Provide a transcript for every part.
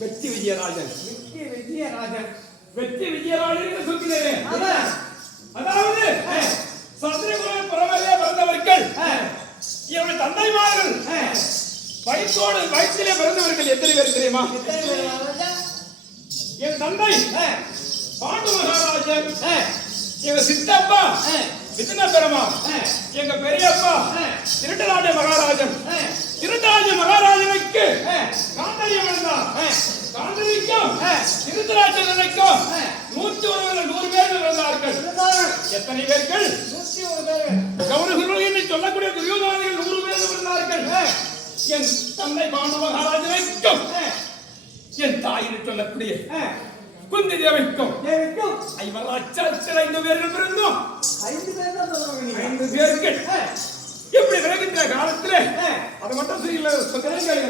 வெற்றி விஜயராஜன் வெற்றி விஜயராஜன் சொல்கிறேன். அதாவது சத்திரகுலம் பரவலே பிறந்தவர்கள் இவன் தந்தைமார்கள் வயிற்றோடு வயிற்றிலே பிறந்தவர்கள் எத்தனை பேர் தெரியுமா? என் தந்தை பாண்டு மகாராஜன், எங்க சித்தப்பா மிதுன பெருமா, எங்க பெரியப்பா திருட்டராஜ மகாராஜன். திருட்டராஜ மகாராஜனுக்கு காந்தரியம் இருந்தார். காந்தரிக்கும் திருத்தராஜனுக்கும் 101 பேர் இருந்தார்கள். எத்தனை பேர்கள்? 101 பேர்கள். கௌரவர்கள் என்று சொல்லக்கூடிய துரியோதனர்கள் 100 பேர் இருந்தார்கள். என் தந்தை பாண்டு மகாராஜனுக்கும் என் தாயின்னு சொல்லக்கூடிய குந்தி தேவிக்கும் 5 பேர்கள் பிறந்தோம். 5 பேர்கள் எப்படி விரைகின்ற காலத்திலே அதை மட்டும் செய்யல சொல்லுங்கள்.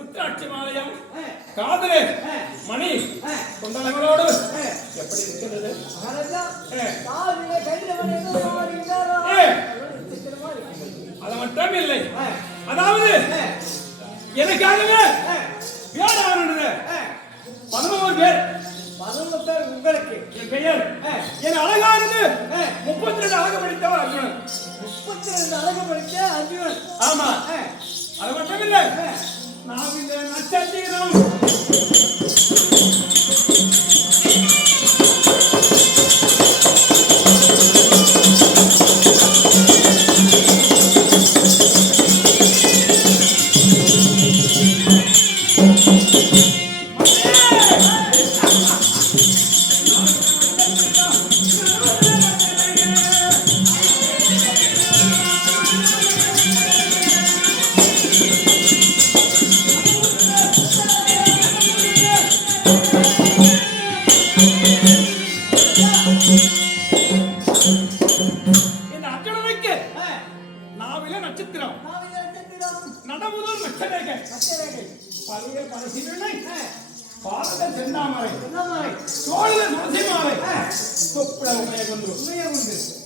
உத்திராட்சி மாலையம் காதலே மணி கொண்டலங்களோடு எப்படி இருக்கிறது? அது மட்டும் இல்லை, அதாவது எனக்காகவே 11 பேர் உங்களுக்கு. என் பெயர் என் அழகானது 32 அழகு படித்தவர் அர்ஜுனன். 32 அழகு படித்த அர்ஜுனன். ஆமா, அது மட்டும் இல்லை, நான் இந்த நட்சத்திரம்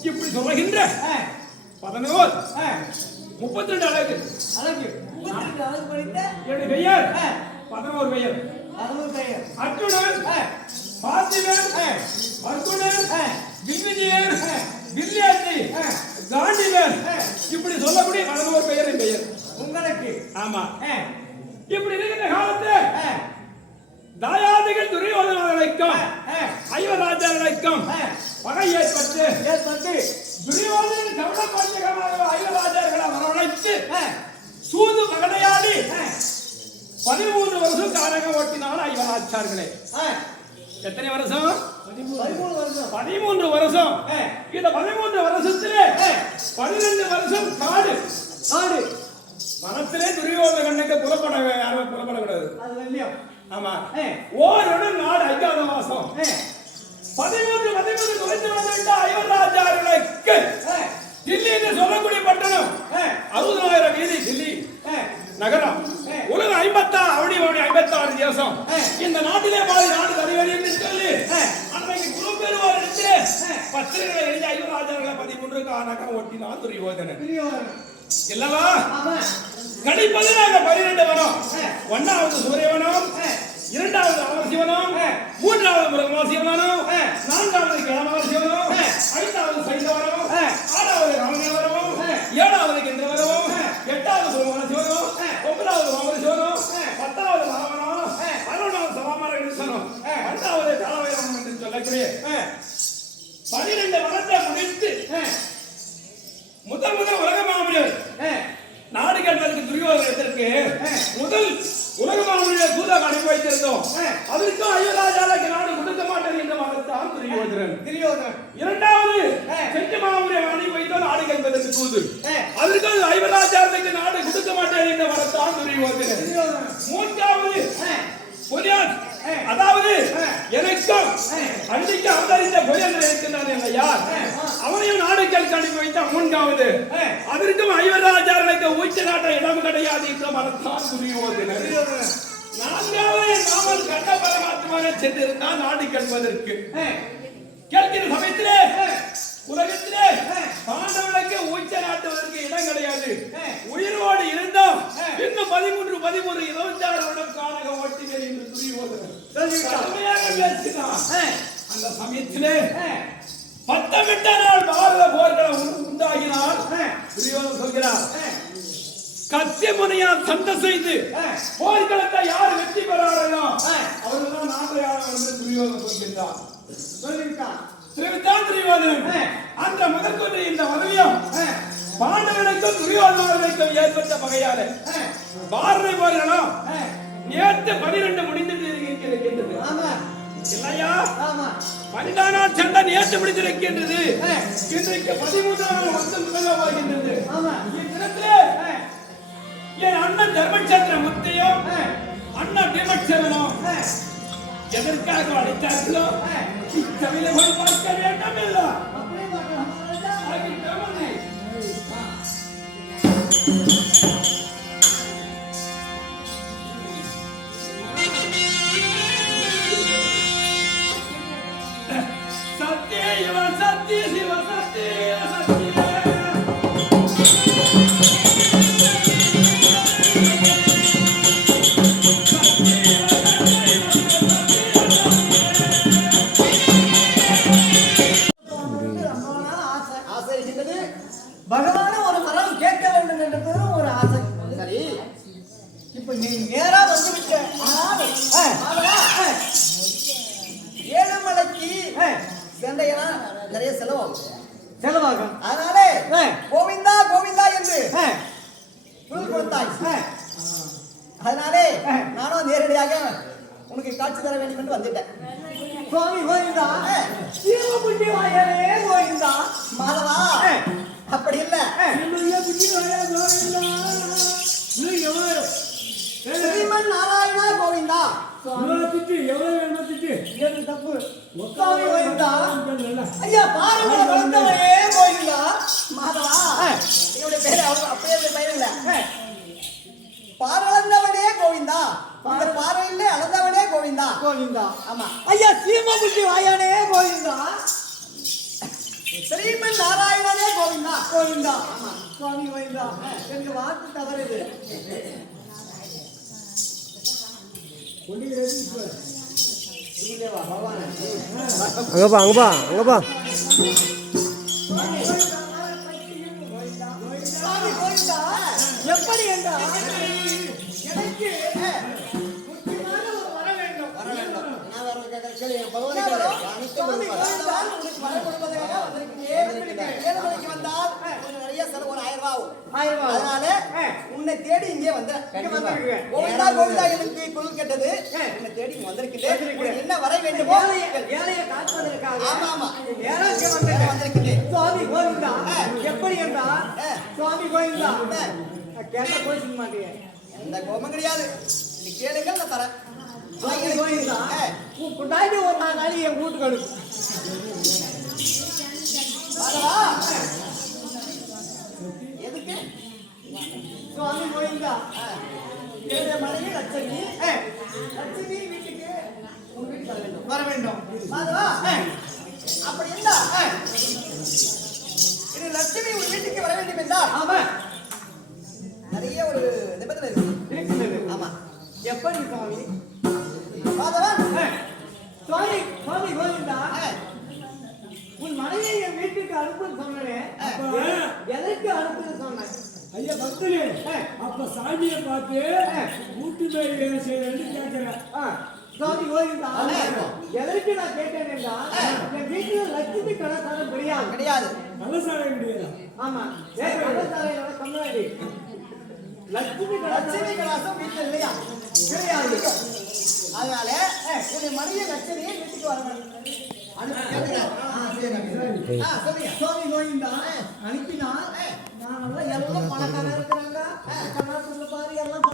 இப்படி சொல்லுகின்ற 11 32 அழகு படித்த என்னுடைய பெயர் 11 பெயர் அர்ஜுனன், பார்த்திபன், அர்ஜுனன், வில்விஜயன், வில்லியாத்தி, காண்டிவன், இப்படி சொல்லக்கூடிய 11 பெயர் என் பெயர் உங்களுக்கு. ஆமா, இப்படி இருக்கிற காலத்து தாயாதிகள் துரியோதனர்களுக்கும் ஐவராஜர்களுக்கும் பகை ஏற்பட்டு துரியோதனன் கவனமாக ஐவராஜர்களை வரவழைத்து சூது பகடையாடி 13 வருஷம் காரகம் ஓட்டினார் ஐவராஜார்களே. எத்தனை வருஷம்? 13 வருஷம். இந்த 13 வருஷத்திலே 12 வருஷம் காடு மனத்திலே துரியோதனனுக்கு யாரும் புறப்படக்கூடாது. ஆமா, ஓரொரு நாடு அஜாதவாசம் 13 குறைத்து வந்துவிட்ட ஐவராஜார்களுக்கு தில்லி என்று சொல்லக்கூடிய பட்டணம் 60,000 வீதி தில்லி நகரம். உலகம் 56 தேசம். இந்த நாட்டிலே பாதி நாடு தலைவரி என்று சொல்லி அன்றைக்கு குரு பெருவார் இடத்திலே பத்திரிகளை எழுதி ஐவராஜார்களை 13 காரகம் ஓட்டினார் துரியோதனன் இல்லவா? கணிப்பது நாங்க 12 வனம். ஒன்னாவது சூரியவனம், இரண்டாவது அமர்சிவனம், மூன்றாவது மிருகமாசிவனம், நான்காவது கிழமாசிவனம், ஐந்தாவது சைந்தவனம், ஆறாவது ராமநேவரம், ஏழாவது கெந்திரவரம், எட்டாவது சுரமாசிவனம், ஒன்பதாவது மாமரிசிவனம், 10வது ராமனம், 11வது சமாமரகணேசனம், 12வது காலவைரம் என்று சொல்லக்கூடிய 12 வனத்தை முடித்து முதல் உலக மாமனியர் நாடு கேட்டதற்கு துரியோதனத்திற்கு முதல் உலக மாமனியர் தூதாக அனுப்பி வைத்திருந்தோம். அதற்கும் அயோராஜாவுக்கு நாடு கொடுக்க மாட்டேன் என்று மறுத்தான் துரியோதனன். இரண்டாவது செஞ்ச மாமனியர் அனுப்பி வைத்தால் நாடு கேட்பதற்கு தூது. அதற்கும் அயோராஜாவுக்கு நாடு கொடுக்க மாட்டேன் என்று மறுத்தான் துரியோதனன். மூன்றாவது பொய்யான், அதாவது எனக்கும் அன்றைக்கு அவதரித்த பொய்யன் இருக்கின்றான் இல்லையா, அவனையும் நாடுகளுக்கு அனுப்பி வைத்த மூன்றாவது. அதற்கும் ஐவராஜார்களுக்கு உச்ச நாட்ட இடம் கிடையாது என்று மறுத்தான் துரியோதனன். நான்காவது நாமல் கண்ட பரமாத்மாவை சென்றிருந்தான் நாடு கேட்பதற்கு. கேட்கிற சமயத்திலே உலகத்திலே பாண்டவர்களுக்கு உச்ச நாட்டுவதற்கு இடம் கிடையாது. உயிரோடு இருந்தோம் இன்னும் 13 26 வருடம் காணக ஓட்டினர் என்று துரியோதனன் அந்த சமயத்திலே பட்டமிட்ட நாள் பாரத போர்கள் உண்டாகினால் துரியோதனன் சொல்கிறார், கத்தி முனையால் சண்டை செய்து போர்க்களத்தை யார் வெற்றி பெறார்களோ அவர்கள்தான் நாட்டையாளர்கள் என்று துரியோதனன் சொல்கின்றார். துரியோதனன் அந்த முதல் கொண்டு இந்த உதவியும் பாண்டவனுக்கும் துரியோதனனுக்கும் ஏற்பட்ட பகையாலே பாரத போர்களும் நேற்று 12 முடிந்திருக்கின்றது இல்லையா? 12 நாள் சண்டை நேற்று முடிந்திருக்கின்றது. இன்றைக்கு 13 நாள் மொத்தம் முதல்ல போகின்றது. இத்தினத்திலே என் அண்ணன் தர்மச்சந்திர முத்தையும் அண்ணன் டிமட்சரனும் எதற்காக அழைத்தார்களோ இச்சவிலை போய் பார்க்க வேண்டாம் இல்ல. சத்திய சிவ சத்திய சிவ சத்திய சத்திய பகவான ஒரு வரம் கேட்க வேண்டும் என்று ஒரு ஆசை. சரி, இப்ப நீ நேரா வந்து விட்ட. ஏழுமலைக்கு சென்றையா நிறைய செலவாகும். அதனாலே கோவிந்தா கோவிந்தா என்று குரல் கொடுத்தாய். அதனாலே நானும் நேரடியாக உனக்கு காட்சி தர வேண்டும் என்று வந்துட்டேன். சுவாமி கோவிந்தா, கோவிந்தா மாதவா, அப்படி இல்ல. ஸ்ரீமன் நாராயணா கோவிந்தா. தப்பு கோவிந்தா. ஐயா பாருங்க கோவிந்தா மாதவா, என்னுடைய பேரு அப்படியே பெயர் இல்ல. பாரளந்தவனே கோவிந்தா, அந்த பாறையிலே அளந்தவனே கோவிந்தா. கோவிந்தா, ஆமா. ஐயா சீமபுத்தி வாயானே கோவிந்தா. ஸ்ரீமன் நாராயணனே கோவிந்தா. கோவிந்தா, ஆமா. சுவாமி கோவிந்தா, எனக்கு வாக்கு தவறுது. அங்கப்பா எப்படி என்றால் எனக்கு முக்கியமான ஒரு வர வேண்டும். உன்னை தேடி இங்கே எனக்கு குரல் கேட்டது. உன்னை தேடி வந்திருக்கிறேன். என்ன வர வேண்டும்? வேலையை காட்டுவதற்காக. ஆமா ஆமா, வந்திருக்கிறேன். சுவாமி கோவிந்தா, எப்படி என்றால் சுவாமி கோவிந்தா கேட்ட கோச்சிக்க மாட்டேன். எந்த கோபம் கிடையாது, நீ கேளுங்க நான் தரேன். ஒரு நாளைக்கு என் வீட்டுக்கு அனுப்பு. எதுக்கு? சுவாமி கோவிந்தா, மனைவி லட்சுமி வீட்டுக்கு உங்க வீட்டுக்கு வர வேண்டும். அப்படி இருந்தா இது லட்சுமி உன் வீட்டுக்கு வர வேண்டும் என்றால் நிறைய ஒரு நிபந்தனை இருக்கு. ஆமா. எப்படி சுவாமி? மாதவன் சுவாமி சுவாமி கோவிந்தா, உன் மனைவியை என் வீட்டுக்கு அனுப்புன்னு சொன்னேன். எதற்கு அனுப்புன்னு சொன்னேன்? ஐயா பக்தனே, அப்ப சாமியை பார்த்து கூட்டு மேல் செய்யறேன்னு கேட்கிறேன். சுவாமி கோவிந்தா, எதற்கு நான் கேட்டேன் என்றால், என் வீட்டில் லட்சுமி கலாச்சாரம் கிடையாது. நல்ல சாலை முடியாது. ஆமா, கலாச்சாரம் கம்மியாடி லட்சுமி கலாசம் வீட்டுல இல்லையா? கிடையாது. அதனால உன்னுடைய மனைவி லட்சுமியை வீட்டுக்கு வரணும். சுவாமி கோவிந்தா அனுப்பினால் நான் எல்லாம் பணக்காரர் இருக்கிறாங்க. பாரு எல்லாம்